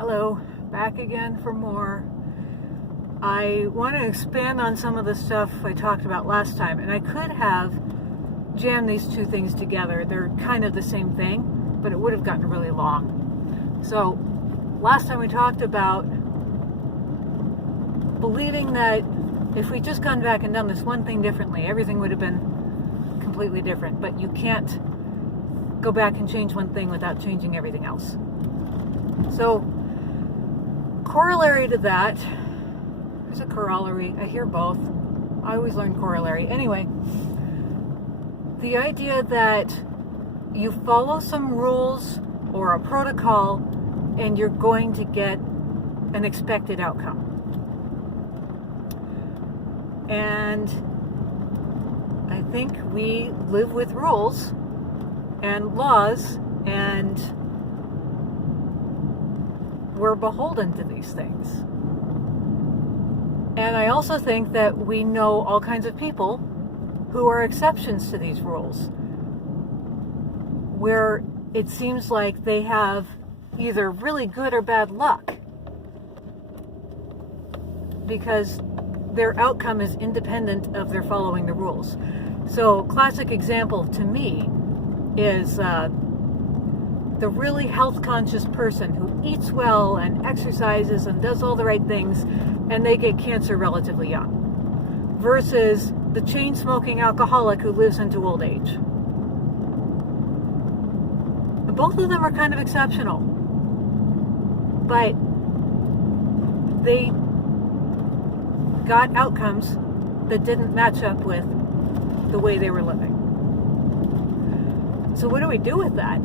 Hello, back again for more. I want to expand on some of the stuff I talked about last time, and I could have jammed these two things together. They're kind of the same thing, but it would have gotten really long. So, last time we talked about believing that if we just gone back and done this one thing differently, everything would have been completely different. But you can't go back and change one thing without changing everything else. So, corollary to that, there's a corollary, I hear both. I always learn corollary. Anyway, the idea that you follow some rules or a protocol and you're going to get an expected outcome. And I think we live with rules and laws, and we're beholden to these things. And I also think that we know all kinds of people who are exceptions to these rules, where it seems like they have either really good or bad luck because their outcome is independent of their following the rules. So, classic example to me is the really health conscious person who eats well and exercises and does all the right things, and they get cancer relatively young, versus the chain smoking alcoholic who lives into old age. Both of them are kind of exceptional, but they got outcomes that didn't match up with the way they were living. So what do we do with that?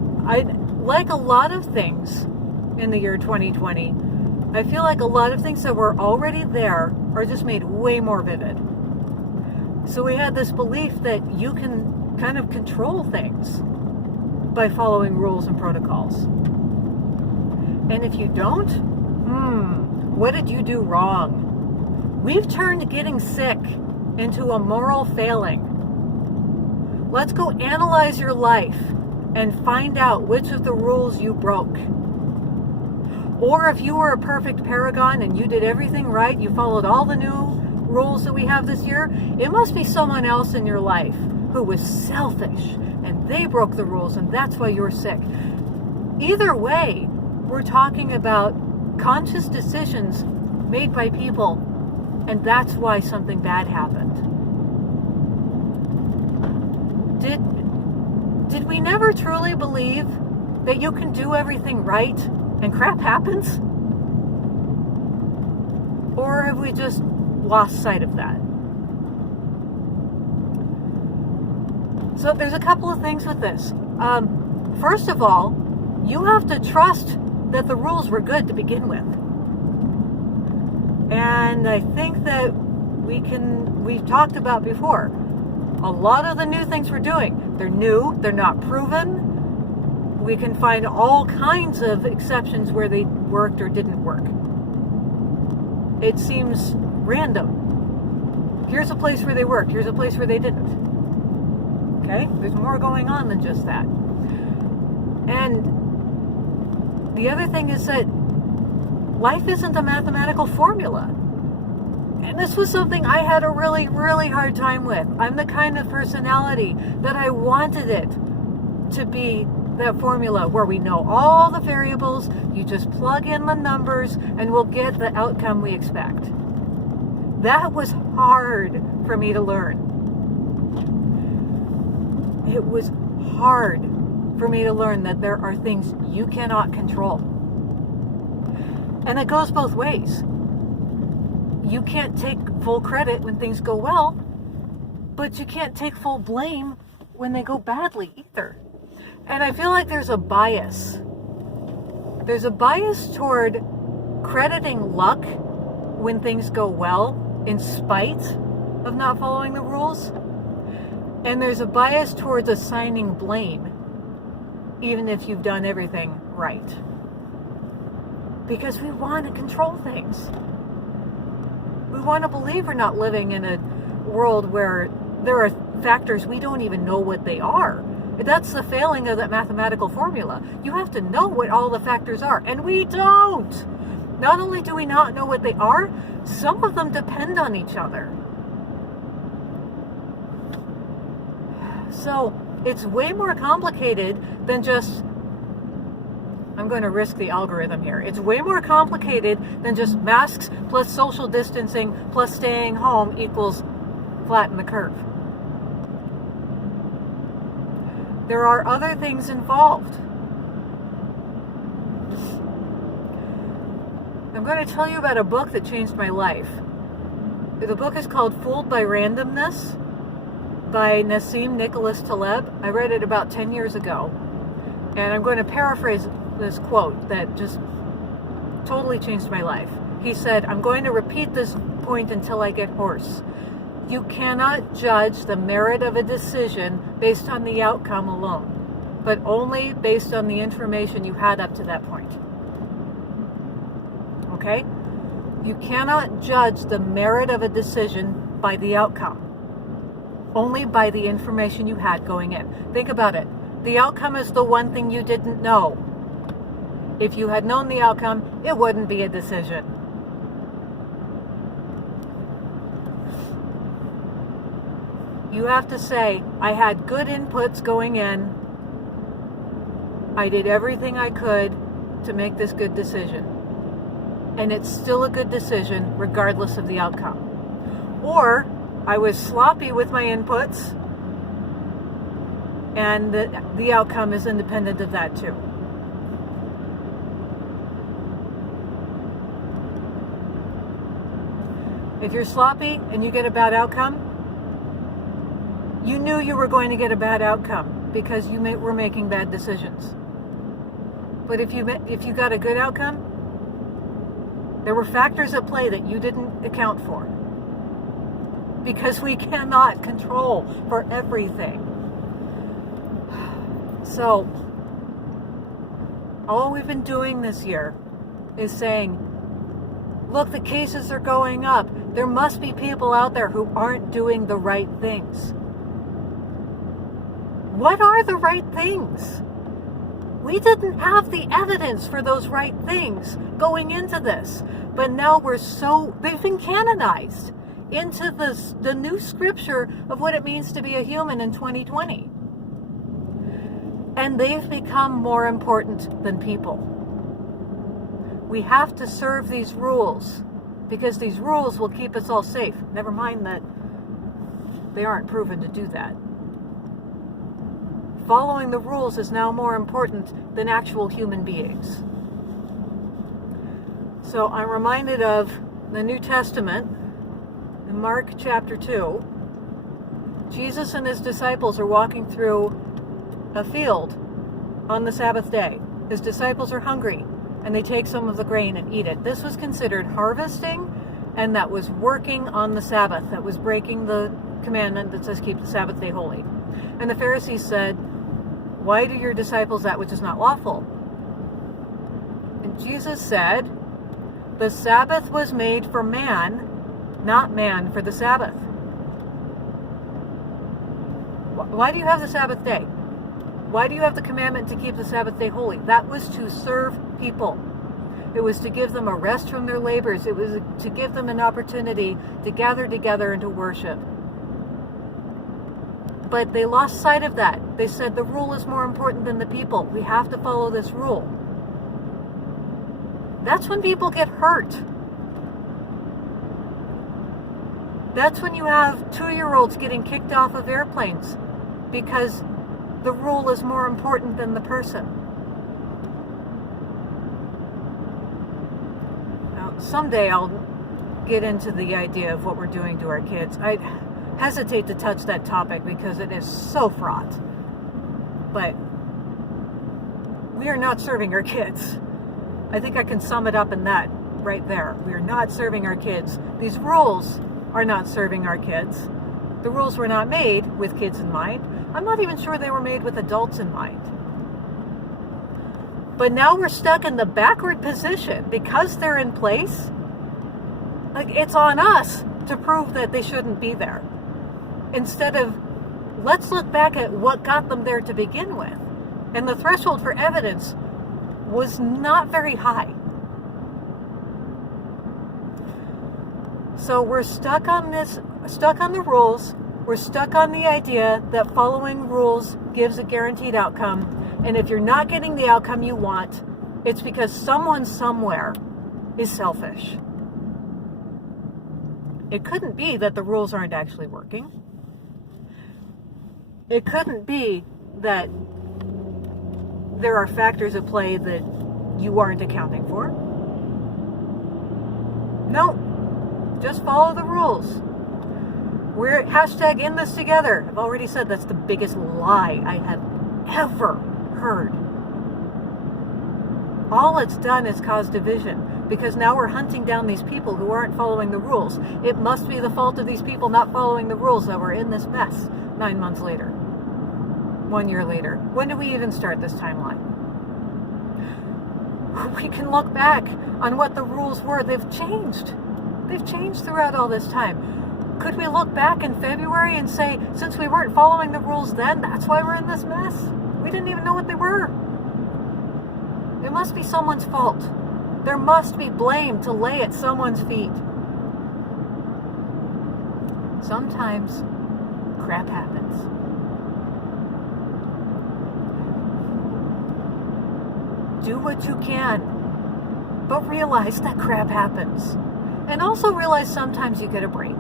Like a lot of things in the year 2020, I feel like a lot of things that were already there are just made way more vivid. So we had this belief that you can kind of control things by following rules and protocols. And if you don't, what did you do wrong? We've turned getting sick into a moral failing. Let's go analyze your life and find out which of the rules you broke. Or if you were a perfect paragon and you did everything right, you followed all the new rules that we have this year, it must be someone else in your life who was selfish and they broke the rules and that's why you're sick. Either way, we're talking about conscious decisions made by people, and that's why something bad happened. Did we never truly believe that you can do everything right and crap happens? Or have we just lost sight of that? So there's a couple of things with this. First of all, you have to trust that the rules were good to begin with. And I think that we've talked about before, a lot of the new things we're doing, they're new, they're not proven. We can find all kinds of exceptions where they worked or didn't work. It seems random. Here's a place where they worked, here's a place where they didn't. Okay? There's more going on than just that. And the other thing is that life isn't a mathematical formula. And this was something I had a really, really hard time with. I'm the kind of personality that I wanted it to be that formula where we know all the variables, you just plug in the numbers, and we'll get the outcome we expect. That was hard for me to learn. It was hard for me to learn that there are things you cannot control. And it goes both ways. You can't take full credit when things go well, but you can't take full blame when they go badly either. And I feel like there's a bias. There's a bias toward crediting luck when things go well in spite of not following the rules. And there's a bias towards assigning blame even if you've done everything right. Because we want to control things. We want to believe we're not living in a world where there are factors we don't even know what they are. That's the failing of that mathematical formula. You have to know what all the factors are, and we don't. Not only do we not know what they are, some of them depend on each other. So it's way more complicated than just, I'm going to risk the algorithm here. It's way more complicated than just masks plus social distancing plus staying home equals flatten the curve. There are other things involved. I'm going to tell you about a book that changed my life. The book is called Fooled by Randomness by Nassim Nicholas Taleb. I read it about 10 years ago. And I'm going to paraphrase this quote that just totally changed my life. He said, I'm going to repeat this point until I get hoarse. You cannot judge the merit of a decision based on the outcome alone, but only based on the information you had up to that point. Okay? You cannot judge the merit of a decision by the outcome, only by the information you had going in. Think about it. The outcome is the one thing you didn't know. If you had known the outcome, it wouldn't be a decision. You have to say, I had good inputs going in. I did everything I could to make this good decision. And it's still a good decision regardless of the outcome. Or I was sloppy with my inputs, and the outcome is independent of that too. If you're sloppy and you get a bad outcome, you knew you were going to get a bad outcome because you were making bad decisions. But if you got a good outcome, there were factors at play that you didn't account for. Because we cannot control for everything. So, all we've been doing this year is saying, look, the cases are going up. There must be people out there who aren't doing the right things. What are the right things? We didn't have the evidence for those right things going into this. But now they've been canonized into the new scripture of what it means to be a human in 2020. And they've become more important than people. We have to serve these rules because these rules will keep us all safe. Never mind that they aren't proven to do that. Following the rules is now more important than actual human beings. So I'm reminded of the New Testament, in Mark chapter 2. Jesus and his disciples are walking through a field on the Sabbath day. His disciples are hungry, and they take some of the grain and eat it. This was considered harvesting, and that was working on the Sabbath. That was breaking the commandment that says keep the Sabbath day holy. And the Pharisees said, why do your disciples that which is not lawful? And Jesus said, the Sabbath was made for man, not man for the Sabbath. Why do you have the Sabbath day? Why do you have the commandment to keep the Sabbath day holy? That was to serve people. It was to give them a rest from their labors. It was to give them an opportunity to gather together and to worship. But they lost sight of that. They said the rule is more important than the people. We have to follow this rule. That's when people get hurt. That's when you have 2-year-olds getting kicked off of airplanes because the rule is more important than the person. Now, someday I'll get into the idea of what we're doing to our kids. I hesitate to touch that topic because it is so fraught. But we are not serving our kids. I think I can sum it up in that right there. We are not serving our kids. These rules are not serving our kids. The rules were not made with kids in mind. I'm not even sure they were made with adults in mind. But now we're stuck in the backward position because they're in place. Like, it's on us to prove that they shouldn't be there. Instead of let's look back at what got them there to begin with. And the threshold for evidence was not very high. So we're stuck on the rules. We're stuck on the idea that following rules gives a guaranteed outcome. And if you're not getting the outcome you want, it's because someone somewhere is selfish. It couldn't be that the rules aren't actually working. It couldn't be that there are factors at play that you aren't accounting for. No, just follow the rules. We're hashtag in this together. I've already said that's the biggest lie I have ever heard. All it's done is cause division, because now we're hunting down these people who aren't following the rules. It must be the fault of these people not following the rules that we're in this mess 9 months later. 1 year later. When did we even start this timeline? We can look back on what the rules were. They've changed. They've changed throughout all this time. Could we look back in February and say, since we weren't following the rules then, that's why we're in this mess? We didn't even know what they were. It must be someone's fault. There must be blame to lay at someone's feet. Sometimes crap happens. Do what you can, but realize that crap happens. And also realize sometimes you get a break.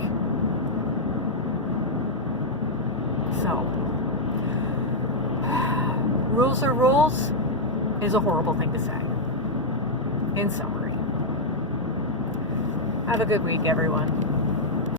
So, rules are rules is a horrible thing to say. In summary. Have a good week, everyone.